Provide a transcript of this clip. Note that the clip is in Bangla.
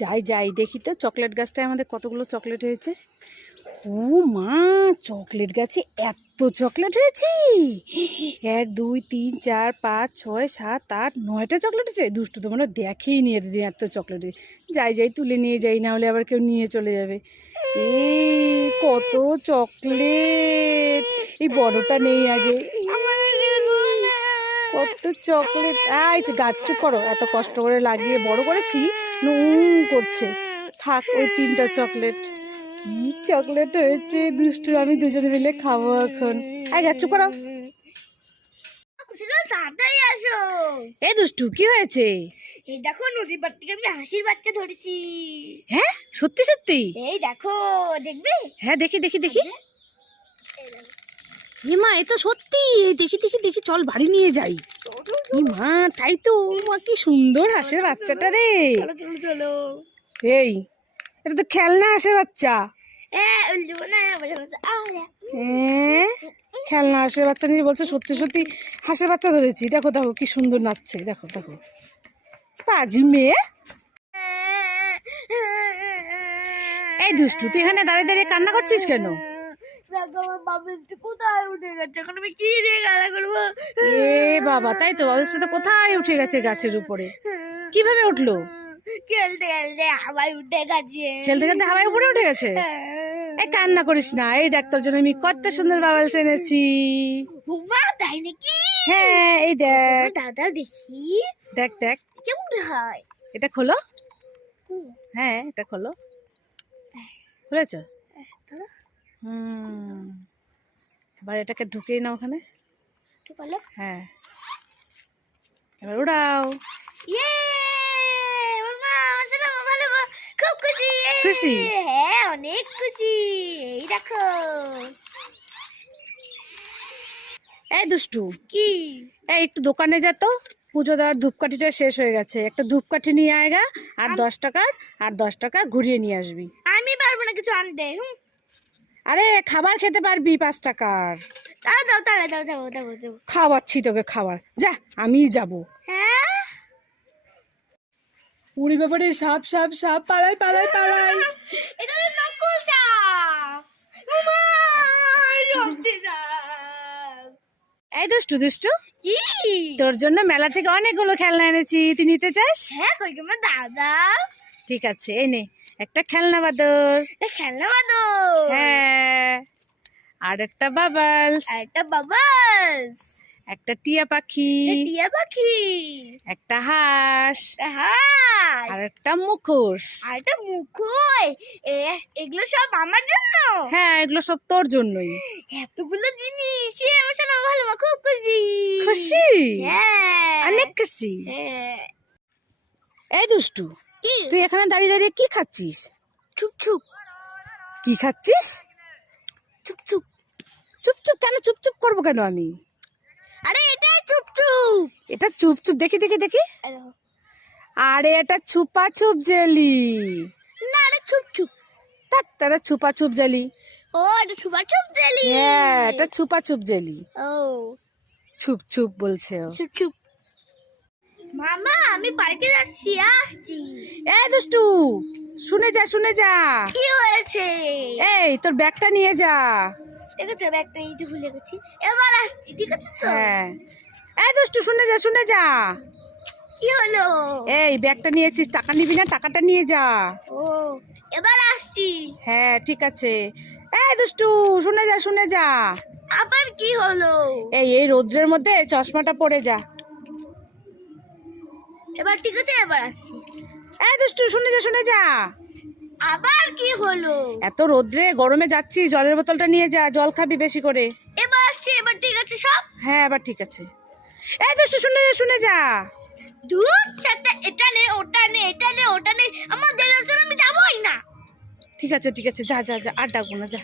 যাই যাই দেখি তো চকলেট গাছটায় আমাদের কতগুলো চকলেট হয়েছে। ও মা, চকলেট গাছে এত চকলেট হয়েছে! 1 2 3 4 5 6 7 8 9টা চকলেট হয়েছে। দুষ্টু তো মানে দেখেই নিয়ে দিদি এত চকলেট। যাই যাই তুলে নিয়ে যাই, না হলে আবার কেউ নিয়ে চলে যাবে। কত চকলেট! এই বড়টা নেই আগে। কত চকলেট! গাছ চুপ করো, এত কষ্ট করে লাগিয়ে বড় করেছি, করছে। থাক, ওই 3টা চকলেট। কি চকলেট হয়েছে দুষ্টু, আমি দুজনে মিলে খাবো এখন। গাছ চুপ করো। তাড়াতাড়ি আসো। এই দুষ্টু, কি হয়েছে? এই দেখো নদীর পাড় থেকে আমি হাসির বাচ্চা ধরেছি। হ্যাঁ, সত্যি সত্যি? এই দেখো, দেখবে? হ্যাঁ, দেখি দেখি দেখি। মা, এ তো সত্যি। দেখি দেখি দেখি, চল বাড়ি নিয়ে যাই। মা, তাই তো। মা, কি সুন্দর হাঁসের বাচ্চাটা রে। চলো চলো চলো। এই, এটা তো খেলনা হাঁসের বাচ্চা। খেলনা হাঁসের বাচ্চা নিয়ে বলছে সত্যি সত্যি হাঁসের বাচ্চা ধরেছি। দেখো দেখো কি সুন্দর নাচছে, দেখো দেখো। পাজি মেয়ে। এই দুষ্টু, তুই এখানে দাঁড়িয়ে দাঁড়িয়ে কান্না করছিস কেন? কোথায় উঠে গেছে, এখন আমি কি দিয়ে গালা করবো? এ বাবা, তাই তো, বাবুসটা তো কোথায় উঠে গেছে গাছের উপরে। কিভাবে উঠলো? খেলতে খেলতে হাওয়ায় উঠে গেছে। খেলতে খেলতে হাওয়ায় উপরে উঠে গেছে? এই কান্না করিস না, এই দেখ তোর জন্য আমি কত সুন্দর বাবলস এনেছি। তাই নাকি? হ্যাঁ, এই দেখ। দাদা দেখি। দেখ দেখ কেমন হয়? এটা খোলো। হ্যাঁ, এটা খোলো। খুলেছ? এবার এটাকে ঢুকিয়ে নাও ওখানে। হ্যাঁ, এবার উড়াও। খুব খুশি। খুশি? হ্যাঁ, অনেক খুশি। এই দেখো। এই দুষ্টু, কি? এই একটু দোকানে যা তো, পুজো দেওয়ার ধূপকাঠিটা শেষ হয়ে গেছে। একটা ধূপকাঠি নিয়ে আয়গা, আর 10 টাকা ঘুরিয়ে নিয়ে আসবি। আমি পারবো না কিছু আনতে। আরে খাবার খেতে পারবি 5 টাকার। তাহলে দাও যাবো যাবো যাবো। খাওয়াচ্ছি তোকে খাবার, যা আমিই যাবো। হ্যাঁ, উড়ি ব্যাপারে সাপ সাপ সাপ, পালাই পালাই পালাই। এটা তো নকল সাপ। ওমা, রক্তে সাপ। এই দুষ্টু দুষ্টু, কি? তোর জন্য মেলা থেকে অনেকগুলো খেলনা এনেছি, তুই নিতে চাস? হ্যাঁ, কই গো মা দাদা? ঠিক আছে, এই নে একটা খেলনা বাদর। এটা খেলনা বাদো। হ্যাঁ, আর একটা বাবলস, আর একটা বাবলস, একটা টিয়া পাখি, টিয়া পাখি, একটা হাঁস, হাঁস, আর একটা মুখোশ। আর একটা মুখোশ। এগুলো সব আমার জন্য? হ্যাঁ, এগুলো সব তোর জন্যই। এতগুলো জিনিস, আমার সাথে ভালো, মা খুব খুশি। খুশি? হ্যাঁ, অনেক খুশি। হ্যাঁ। এই দুষ্টু, কি? তুই এখানে দাঁড়িয়ে দাঁড়িয়ে কি খাচ্ছিস? চুপ চুপ। কি খাচ্ছিস? চুপ চুপ। চুপ চুপ কেন? চুপ চুপ করবো কেন আমি? আরে এটাই চুপ চুপ। এটা চুপ চুপ, দেখি দেখি দেখি। আরে এটা ছুপা ছুপ জেলি। না, এটা চুপ চুপ। তারা ছুপা ছুপ জেলি। ও, এটা ছুপা চুপ জেলি। হ্যাঁ, এটা ছুপা ছুপ জেলি। ও, ছুপ ছুপ বলছে ও। চুপ চুপ। মামা, আমি পার্কে যাচ্ছি, আসছি। এই দুষ্টু, শুনে যা শুনে যা। কি হয়েছে? এই তোর ব্যাগটা নিয়ে যা। ঠিক আছে, ব্যাগটা এই যে ভুলে গেছি, এবার আসছি, ঠিক আছে তো? হ্যাঁ, এই দুষ্টু শুনে যা শুনে যা। কি হলো? এই ব্যাগটা নিয়েছিস, টাকা নিবি না? টাকাটা নিয়ে যা। ও, এবার আসছি। হ্যাঁ, ঠিক আছে। এই দুষ্টু শুনে যা শুনে যা। আবার কি হলো? এই রোদ্রের মধ্যে চশমাটা পরে যা। এবার ঠিক আছে, এবার আসছি। এই দুষ্টু শুনে যা শুনে যা। আবার কি হলো? এত রোদ্রে গরমে যাচ্ছি, জলের বোতলটা নিয়ে যা, জল খাবি বেশি করে। এবার আসছি, এবার ঠিক আছে সব? হ্যাঁ, এবার ঠিক আছে। এই দুষ্টু শুনে যা শুনে যা। দুধ চারটা, এটা নে ওটা নে, এটা নে ওটা নে, আমার দেওয়ার জন্য আমি যাবোই না। ঠিক আছে ঠিক আছে, যা যা যা, আর ডাকবো না, যা।